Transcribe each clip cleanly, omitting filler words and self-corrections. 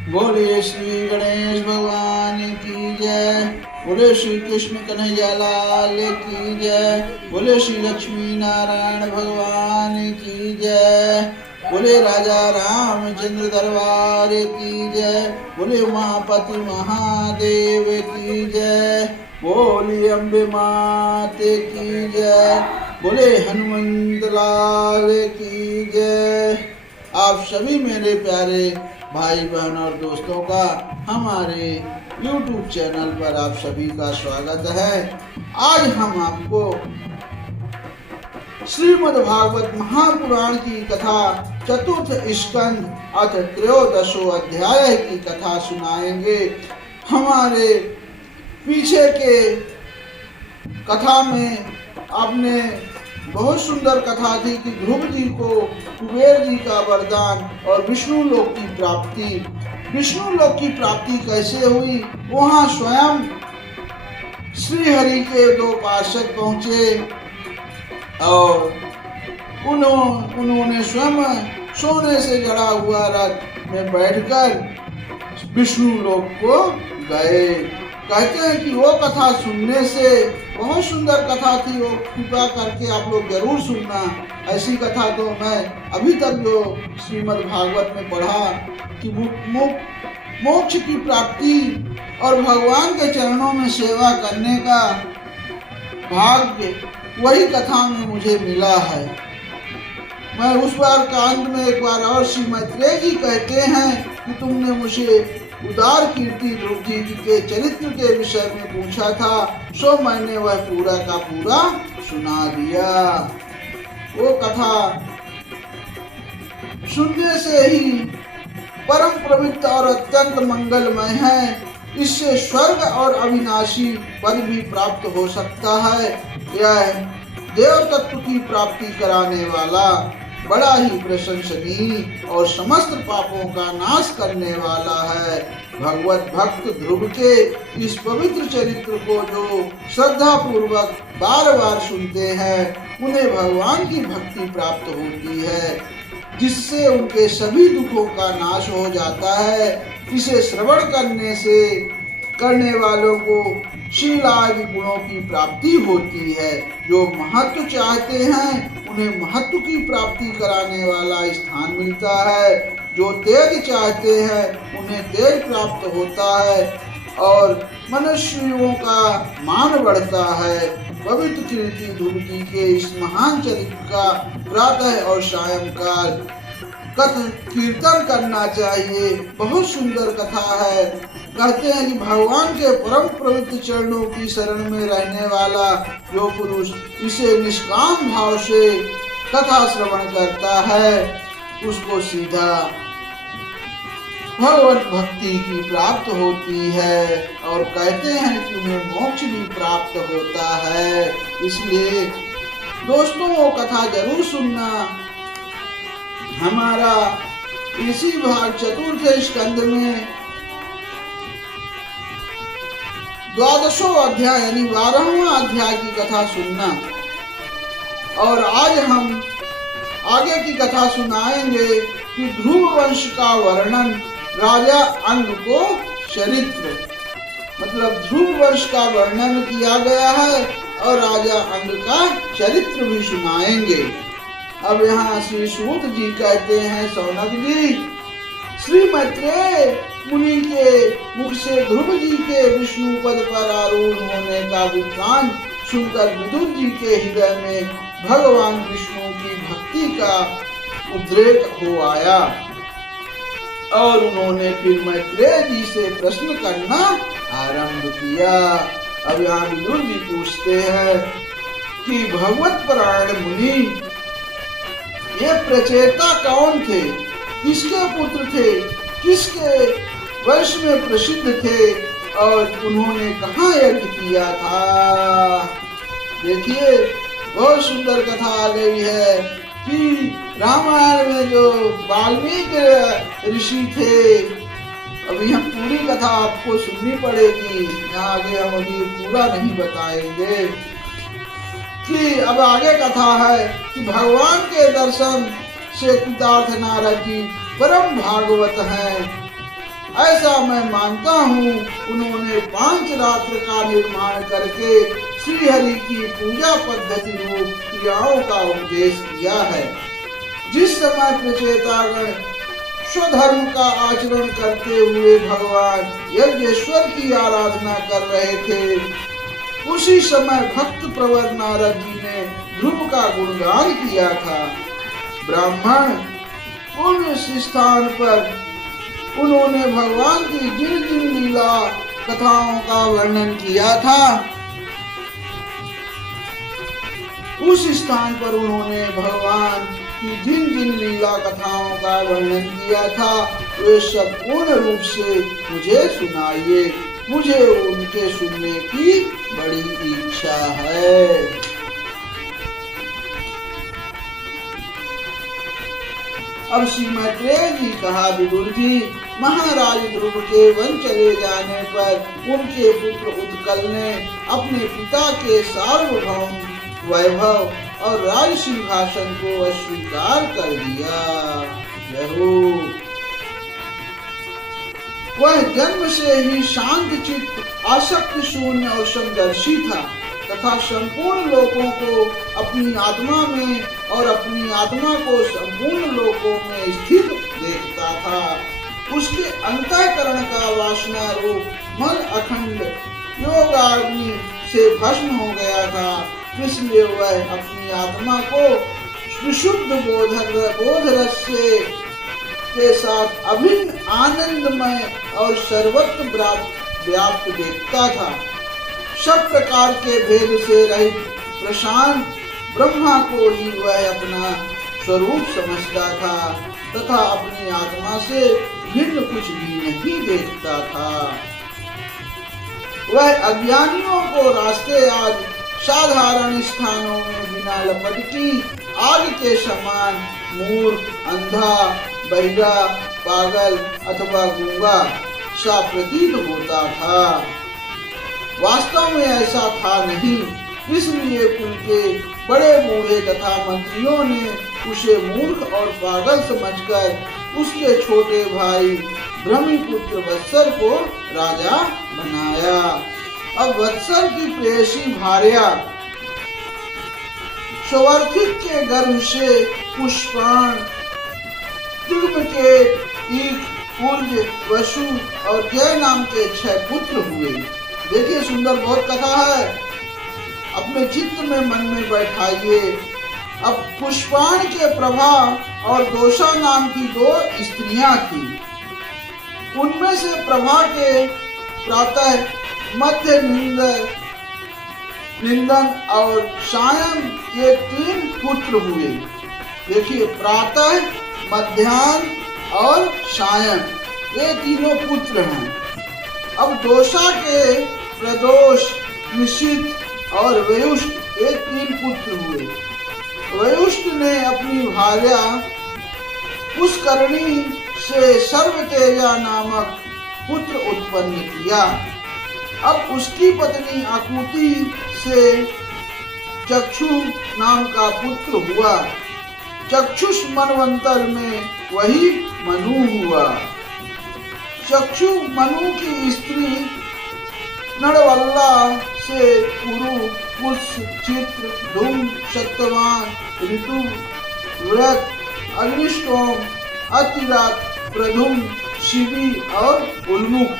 बोले श्री गणेश भगवान की जय। बोले श्री कृष्ण कन्हैया लाल की जय। बोले श्री लक्ष्मी नारायण भगवान की जय। बोले राजा रामचंद्र दरबार की जय। बोले उमापति महादेव की जय। बोले अम्बे माते की जय। बोले हनुमंत लाल की जय। आप सभी मेरे प्यारे भाई बहन और दोस्तों का हमारे YouTube चैनल पर आप सभी का स्वागत है। आज हम आपको श्रीमद् भागवत महापुराण की कथा चतुर्थ स्कंध अथ त्रयोदशो अध्याय की कथा सुनाएंगे। हमारे पीछे के कथा में आपने बहुत सुंदर कथा थी कि ध्रुव जी को कुबेर जी का वरदान और विष्णु लोक की प्राप्ति। विष्णु लोक की प्राप्ति कैसे हुई? वहां स्वयं श्री हरि के दो पार्षद पहुंचे और उन्होंने स्वयं सोने से जड़ा हुआ रथ में बैठकर विष्णु लोक को गए। कहते हैं कि वो कथा सुनने से, बहुत सुंदर कथा थी वो, कृपा करके आप लोग जरूर सुनना। ऐसी कथा तो मैं अभी तक जो श्रीमद् भागवत में पढ़ा कि मोक्ष की प्राप्ति और भगवान के चरणों में सेवा करने का भाग्य वही कथा में मुझे मिला है। मैं उस बार का अंत में एक बार और श्री मैत्रेय जी कहते हैं कि तुमने मुझे उदार कीर्ति ध्रुव जी के चरित्र के विषय में पूछा था, सो मैंने वह पूरा का पूरा सुना दिया। वो कथा सुनने से ही परम पवित्र और अत्यंत मंगलमय है। इससे स्वर्ग और अविनाशी पद भी प्राप्त हो सकता है। यह देव तत्व की प्राप्ति कराने वाला, बड़ा ही प्रशंसनीय और समस्त पापों का नाश करने वाला है। भगवत भक्त ध्रुव के इस पवित्र चरित्र को जो श्रद्धा पूर्वक बार बार सुनते हैं, उन्हें भगवान की भक्ति प्राप्त होती है, जिससे उनके सभी दुखों का नाश हो जाता है। इसे श्रवण करने वालों को शील आदि गुणों की प्राप्ति होती है। जो महत्व चाहते हैं उन्हें महत्व की प्राप्ति कराने वाला स्थान मिलता है। जो तेज चाहते हैं उन्हें तेज प्राप्त होता है और मनुष्यों का मान बढ़ता है। पवित्र कीर्ति ध्रुव जी के इस महान चरित्र का प्रातः और सायंकाल कीर्तन करना चाहिए। बहुत सुंदर कथा है। कहते हैं कि भगवान के परम पवित्र चरणों की शरण में रहने वाला जो पुरुष इसे निष्काम भाव से कथा श्रवण करता है, उसको सीधा भगवत भक्ति की प्राप्त होती है और कहते हैं कि उन्हें मोक्ष भी प्राप्त होता है। इसलिए दोस्तों वो कथा जरूर सुनना। हमारा इसी भाग चतुर्थ स्कंद में 12वां अध्याय यानी 12वां अध्याय की कथा सुनना। और आज हम आगे की कथा सुनाएंगे कि ध्रुव वंश का वर्णन, राजा अंग को चरित्र, मतलब ध्रुव वंश का वर्णन किया गया है और राजा अंग का चरित्र भी सुनाएंगे। अब यहाँ श्री सूत जी कहते हैं, सौनक जी, श्री मैत्रेय मुनि के मुख से ध्रुव जी के विष्णु पद पर आरूढ़ होने का वृत्तांत सुनकर विदुर जी के हृदय में भगवान विष्णु की भक्ति का उद्रेक हो आया और उन्होंने फिर मैत्रेय जी से प्रश्न करना आरंभ किया। अब यहाँ विदुर जी पूछते हैं कि भगवत परायण मुनि ये प्रचेता कौन थे, किसके पुत्र थे, किसके वंश में प्रसिद्ध थे और उन्होंने कहाँ यज्ञ किया था। देखिए बहुत सुंदर कथा आ गई है कि रामायण में जो वाल्मीकि ऋषि थे, अभी हम पूरी कथा आपको सुननी पड़ेगी, यहाँ आगे हम अभी पूरा नहीं बताएंगे। कि अब आगे कथा है कि भगवान के दर्शन से कृतार्थ नारद जी परम भागवत हैं। ऐसा मैं मानता हूँ। उन्होंने 5 रात्र का निर्माण करके श्रीहरि की पूजा पद्धति रूप क्रियाओं का उपदेश किया है। जिस समय प्रचेतागण स्वधर्म का आचरण करते हुए भगवान यज्ञेश्वर की आराधना कर रहे थे, उसी समय भक्त प्रवर नारद जी ने ध्रुव का गुणगान किया था। ब्राह्मण उस स्थान पर उन्होंने भगवान की जिन जिन लीला कथाओं का वर्णन किया था, उस स्थान पर उन्होंने भगवान की जिन जिन लीला कथाओं का वर्णन किया था, वे सब पूर्ण रूप से मुझे सुनाइए। मुझे उनके सुनने की बड़ी इच्छा है। अब श्री मैत्रेय जी कहा, विदुर जी, महाराज ध्रुव के वन चले जाने पर उनके पुत्र उत्कल ने अपने पिता के सार्वभौम वैभव और राज सिंहासन को अस्वीकार कर दिया। वह जन्म से ही शांत चित्त, आसक्ति शून्य और समदर्शी था तथा संपूर्ण लोकों को अपनी आत्मा में और अपनी आत्मा को संपूर्ण लोकों में स्थित देखता था। उसके अंतःकरण का वासना रूप मल अखंड योगाग्नि से भस्म हो गया था। इसलिए वह अपनी आत्मा को विशुद्ध बोध रस के साथ अभिन्न आनंदमय और सर्वत्र व्याप्त देखता था। सब प्रकार के भेद से रहित प्रशांत ब्रह्मा को ही वह अपना स्वरूप समझता था तथा अपनी आत्मा से भिन्न कुछ भी नहीं देखता था। वह अज्ञानियों को रास्ते आज साधारण स्थानों में बिना लपट की आग के समान मूर्ख, अंधा, बहिरा, पागल अथवा गूंगा सा प्रतीत होता था। वास्तव में ऐसा था नहीं। इसलिए कुल के बड़े बूढ़े तथा मंत्रियों ने उसे मूर्ख और पागल समझकर उसके छोटे भाई ब्रह्मपुत्र वत्सर को राजा बनाया। अब वत्सर की प्रेयसी भार्या स्ववर्थिक के गर्भ से पुष्पाण, त्रिगुणकेत, ईख, पूर्ज, वसु और जय नाम के 6 पुत्र हुए। देखिए सुंदर बहुत कथा है, अपने चित्त में मन में बैठाइए। अब पुष्पाण के प्रभा और दोषा नाम की 2 स्त्रियां थी। उनमें से प्रभा के प्रातः, मध्य निंदन और सायं ये 3 पुत्र हुए। देखिए प्रातः, मध्याह्न और सायं ये तीनों पुत्र हैं। अब दोषा के प्रदोष, निशित और वयुष्ट ये 3 पुत्र हुए। वयुष्ट ने अपनी भार्या पुष्करणी से सर्वतेजा नामक पुत्र उत्पन्न किया। अब उसकी पत्नी आकुति से चक्षु नाम का पुत्र हुआ। चक्षुष मनवंतर में वही मनु हुआ। चक्षु मनु की स्त्री नड़वल्ला से कुरु, कुश, चित्र, धूम, सत्यवान, ऋतु, व्रत, अग्निष्टोम, अतिरात, प्रधुम, शिवी और उन्मुख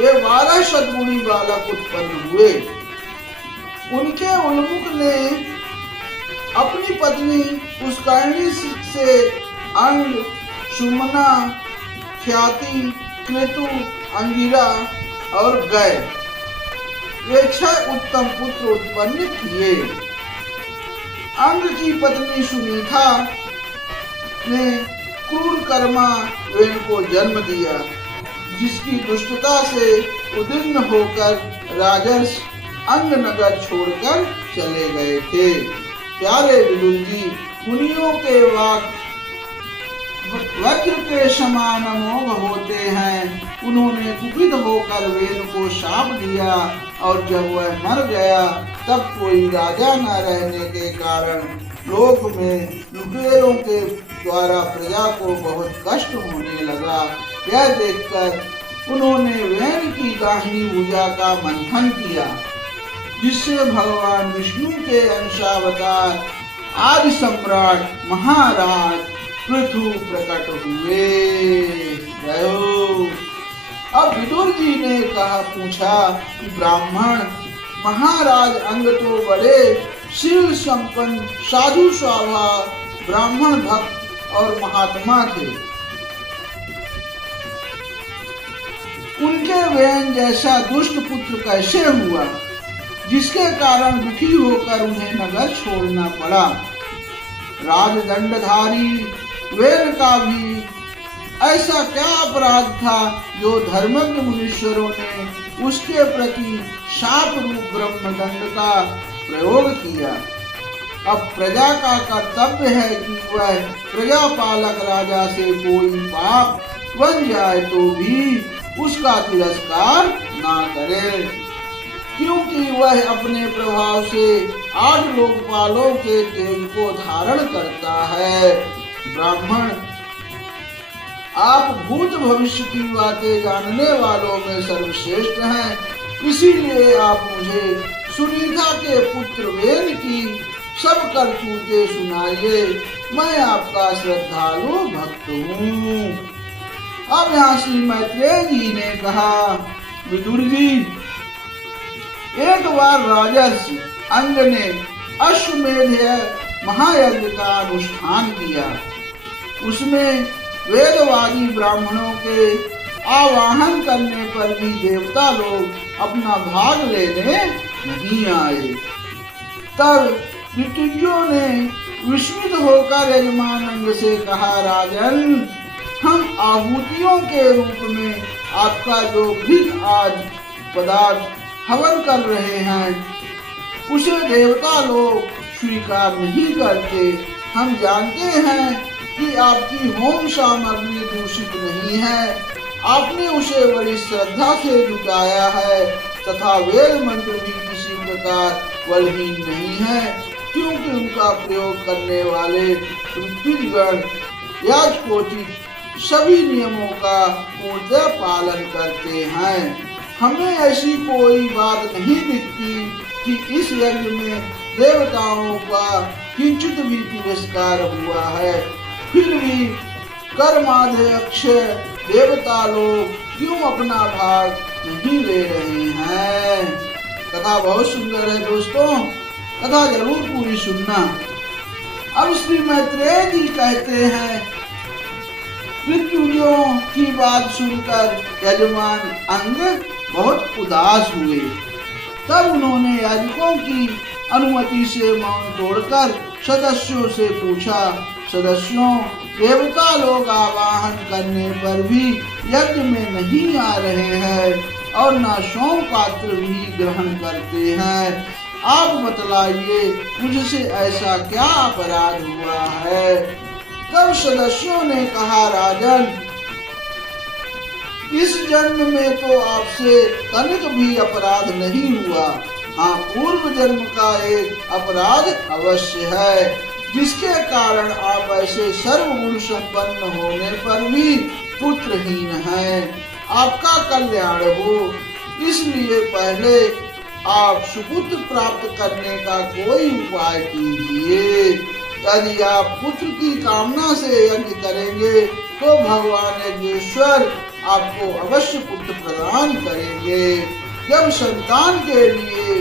ये 12 सद्गुणी बालक उत्पन्न हुए। उनके उन्मुख ने अपनी पत्नी पुष्करणी से अंग, सुमना, ख्याति, केतु, अंगिरा और गय ये 6 उत्तम पुत्र उत्पन्न किए। अंग की पत्नी सुनीता ने क्रूर कर्मा वेन को जन्म दिया, जिसकी दुष्टता से उद्विग्न होकर राजर्ष अंग नगर छोड़कर चले गए थे। प्यारे विदुर जी, मुनियों के वाक वज्र के समान अमोघ होते हैं। उन्होंने कुपित होकर वेन को शाप दिया और जब वह मर गया तब कोई राजा न रहने के कारण लोक में लुटेरों के द्वारा प्रजा को बहुत कष्ट होने लगा। यह देखकर उन्होंने वेन की दाहिनी भुजा का मंथन किया, जिससे भगवान विष्णु के अंशावतार आदि सम्राट महाराज पृथु प्रकट हुए। अब विदुर जी ने पूछा कि ब्राह्मण महाराज अंग तो बड़े शील संपन्न साधु स्वभाव ब्राह्मण भक्त और महात्मा थे, उनके वेन जैसा दुष्ट पुत्र कैसे हुआ, जिसके कारण दुखी होकर उन्हें नगर छोड़ना पड़ा। राजदंडधारी वेन का भी ऐसा क्या अपराध था जो धर्मज्ञ मुनीश्वरों ने उसके प्रति शाप रूप ब्रह्मदंड का प्रयोग किया। अब प्रजा का कर्तव्य है कि वह प्रजापालक राजा से कोई पाप बन जाए तो भी उसका तिरस्कार ना करे, क्योंकि वह अपने प्रभाव से 8 लोकपालों के तेज को धारण करता है। ब्राह्मण, आप भूत भविष्य की बातें जानने वालों में सर्वश्रेष्ठ हैं, इसीलिए आप मुझे सुनीता के पुत्र वेन की सब करतूतें सुनाइए। मैं आपका श्रद्धालु भक्त हूँ। अब यहाँ श्री मैत्रेय जी ने कहा, विदुर जी, एक बार राजर्षि अंग ने अश्वमेध महायज्ञ का अनुष्ठान किया। उसमें वेदवादी ब्राह्मणों के आवाहन करने पर भी देवता लोग अपना भाग लेने नहीं आए। तब ऋतुजों ने विस्मित होकर यजमान अंग से कहा, राजन, हम आहुतियों के रूप में आपका जो घृत आदि पदार्थ हवन कर रहे हैं, उसे देवता लोग स्वीकार नहीं करते। हम जानते हैं कि आपकी होम सामग्री दूषित नहीं है, आपने उसे बड़ी श्रद्धा से जुटाया है तथा वेद मंत्र भी किसी प्रकार बलहीन नहीं है, क्योंकि उनका प्रयोग करने वाले ऋत्विजगण याजकोचित सभी नियमों का पूर्णतः पालन करते हैं। हमें ऐसी कोई बात नहीं दिखती कि इस यज्ञ में देवताओं का किंचित भी तिरस्कार हुआ है। फिर भी कर्माध्यक्ष देवता लोग क्यों अपना भाग नहीं ले रहे हैं। कथा बहुत सुंदर है दोस्तों, कथा जरूर पूरी सुनना। अब श्री मैत्रेय जी कहते हैं, ऋतुजों की बात सुनकर यजमान अंग बहुत उदास हुए। तब उन्होंने याजकों की अनुमति से मौन तोड़कर सदस्यों से पूछा, सदस्यों, देवता लोग आवाहन करने पर भी यज्ञ में नहीं आ रहे हैं और न सोम पात्र भी ग्रहण करते हैं। आप बतलाइए, मुझसे ऐसा क्या अपराध हुआ है। तब सदस्यों ने कहा, राजन, इस जन्म में तो आपसे तनिक भी अपराध नहीं हुआ। हाँ, पूर्व जन्म का एक अपराध अवश्य है, जिसके कारण आप ऐसे सर्वगुण संपन्न होने पर भी पुत्रहीन हैं। आपका कल्याण हो, इसलिए पहले आप सुपुत्र प्राप्त करने का कोई उपाय कीजिए। यदि आप पुत्र की कामना से यज्ञ करेंगे तो भगवान यज्ञेश्वर आपको अवश्य पुत्र प्रदान करेंगे। जब संतान के लिए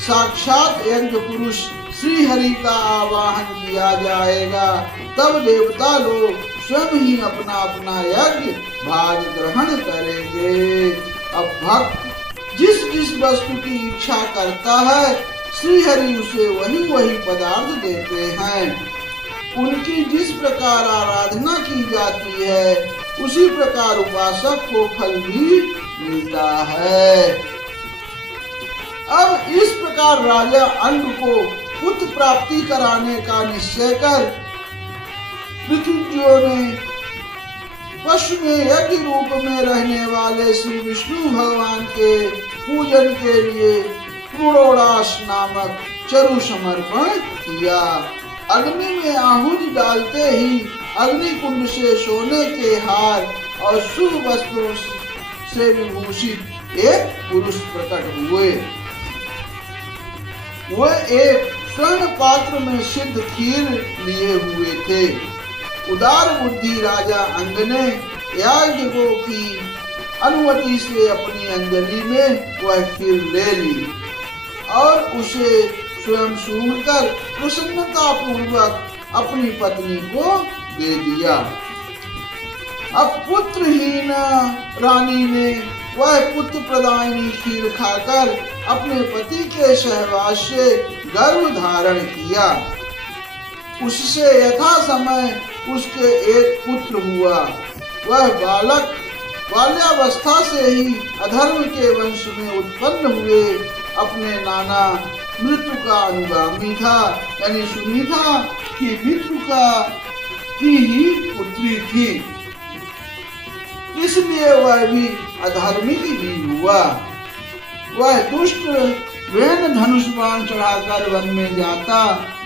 साक्षात यज्ञ पुरुष श्री हरि का आवाहन किया जाएगा, तब देवता लोग स्वयं ही अपना अपना यज्ञ भाग ग्रहण करेंगे। अब भक्त जिस जिस वस्तु की इच्छा करता है, श्री हरि उसे वही वही पदार्थ देते हैं। उनकी जिस प्रकार आराधना की जाती है, उसी प्रकार उपासक को फल भी मिलता है। अब इस प्रकार राजा अंग को पुत्र प्राप्ति कराने का निश्चय कर ऋतुजों ने पशु में यज्ञ रूप में रहने वाले श्री विष्णु भगवान के पूजन के लिए क्रोड़ास नामक चरु समर्पण किया। अग्नि में आहुति डालते ही अग्नि कुंड से सोने के हार और शुभ वस्त्रों से विभूषित एक पुरुष प्रकट हुए। वह एक स्वर्ण पात्र में सिद्ध खीर लिए हुए थे। उदार बुद्धि राजा अंग ने याज्ञवल्क्य की अनुमति से अपनी अंजलि में वह खीर ले ली और उसे स्वयं सूंघकर प्रसन्नता पूर्वक अपनी पत्नी को दे दिया। अब पुत्रहीन रानी ने वह पुत्र प्रदायिनी खीर खाकर अपने पति के सहवास से गर्भ धारण किया। उससे यथा समय उसके एक पुत्र हुआ। वह बालक बाल्यावस्था से ही अधर्म के वंश में उत्पन्न हुए अपने नाना मृत्यु का अनुगामी था, यानी सुनीता की मृत्यु की ही पुत्री थी, इसलिए वह भी अधार्मिक ही हुआ। वह दुष्ट वेन धनुष बाण चढ़ाकर वन में जाता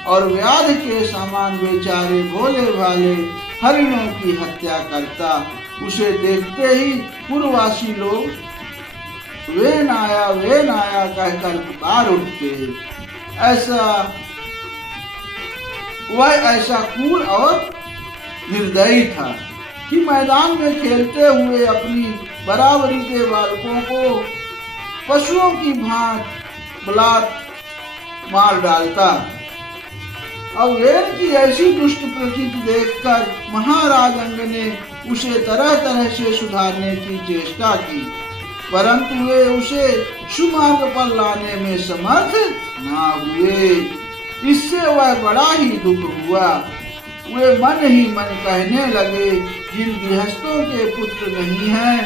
और व्याध के समान बेचारे भोले भाले हरिणों की हत्या करता। उसे देखते ही पूर्ववासी लोग वेन आया कहकर पुकार उठते। वह ऐसा क्रूर और निर्दयी था कि मैदान में खेलते हुए अपनी बराबरी के बालकों को पशुओं की भांति बलात् मार डालता। अब वेन की ऐसी दुष्ट प्रकृति देखकर महाराज अंग ने उसे तरह तरह से सुधारने की चेष्टा की, परंतु वे उसे सुमार्ग पर लाने में समर्थ ना हुए। इससे वह बड़ा ही दुख हुआ। वे मन ही मन कहने लगे, जिन गृहस्थों के पुत्र नहीं हैं,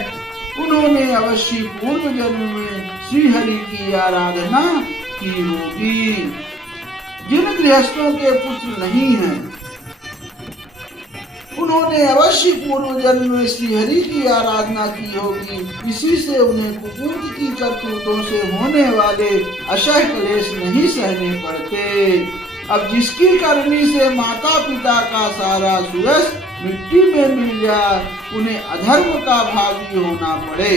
उन्होंने अवश्य पूर्व जन्म में श्री हरि की आराधना की होगी। जिन गृहस्थों के पुत्र नहीं हैं, उन्होंने अवश्य पूर्व जन्म में श्री हरि की आराधना की होगी। इसी से उन्हें कुपूत की करतूतों से होने वाले असह्य क्लेश नहीं सहने पड़ते। अब जिसकी करनी से माता पिता का सारा सुयश मिट्टी में मिल जाए, उन्हें अधर्म का भागी होना पड़े,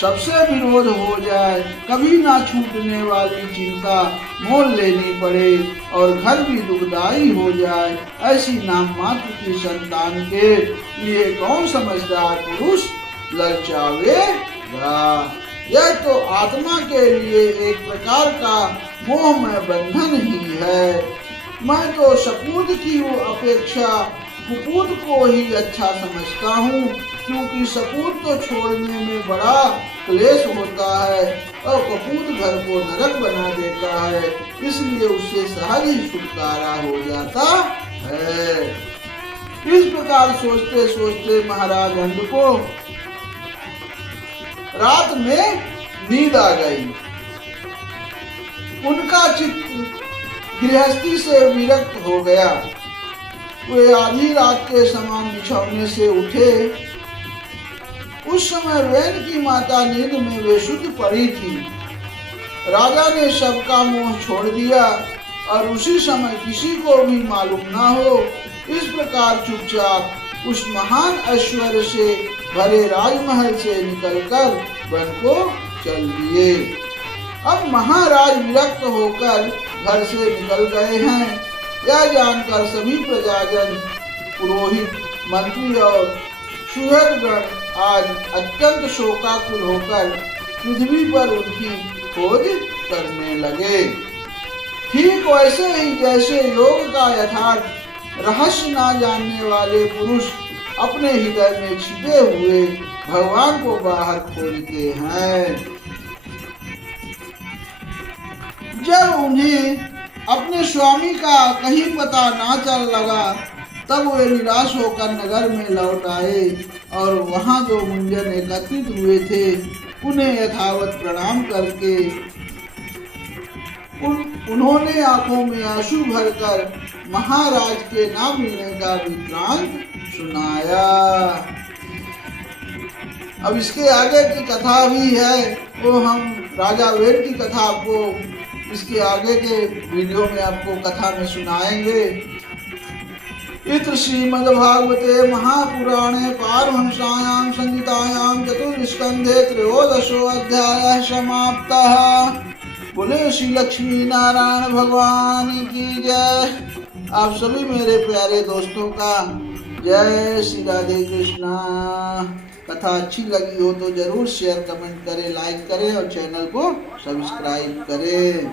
सबसे विरोध हो जाए, कभी ना छूटने वाली चिंता मोल लेनी पड़े और घर भी दुखदायी हो जाए, ऐसी नाम मात्र की संतान के लिए कौन समझदार पुरुष ललचावेगा। यह तो आत्मा के लिए एक प्रकार का मोहमय बंधन ही है। मैं तो सपूत की अपेक्षा कुपूत को ही अच्छा समझता हूँ, क्योंकि सपूत तो छोड़ने में बड़ा क्लेश होता है और कपूत घर को नरक बना देता है, इसलिए उससे सहज ही छुटकारा हो जाता है। इस प्रकार सोचते सोचते महाराज अंध को रात में नींद आ गई। उनका चित्त गृहस्थी से विरक्त हो गया। वे आधी रात के समान बिछौने से उठे। उस समय वेन की माता नींद में बेसुध पड़ी थी। राजा ने सबका मोह छोड़ दिया और उसी समय किसी को भी मालूम ना हो, इस प्रकार चुपचाप उस महान ऐश्वर्य से भरे राजमहल से निकलकर वन को चल दिए। अब महाराज विरक्त होकर घर से निकल गए हैं, यह जानकर सभी प्रजाजन, पुरोहित, मंत्री और सुहृदगण आज अत्यंत शोकाकुल होकर पृथ्वी पर उनकी खोज करने लगे। ठीक वैसे ही जैसे योग का यथार्थ रहस्य ना जानने वाले पुरुष अपने हृदय में छिपे हुए भगवान को बाहर खोजते हैं। जब उन्हें अपने स्वामी का कहीं पता ना चल लगा, तब वे निराश होकर नगर में लौट आए और वहां जो मुंजन एकत्रित हुए थे, उन्हें यथावत प्रणाम करके उन्होंने आंखों में आंसू भरकर महाराज के ना मिलने का वृत्तांत सुनाया। अब इसके आगे की कथा भी है, वो हम राजा वेन की कथा आपको इसके आगे के वीडियो में आपको कथा में सुनाएंगे। इति श्रीमद्भागवते महापुराणे पारमहंस्यां संहितायां चतुर्स्कन्धे त्रयोदशोऽध्यायः समाप्तः। बोले श्री लक्ष्मी नारायण भगवान की जय। आप सभी मेरे प्यारे दोस्तों का जय श्री राधे कृष्णा। कथा अच्छी लगी हो तो जरूर शेयर कमेंट करें, लाइक करें और चैनल को सब्सक्राइब करें।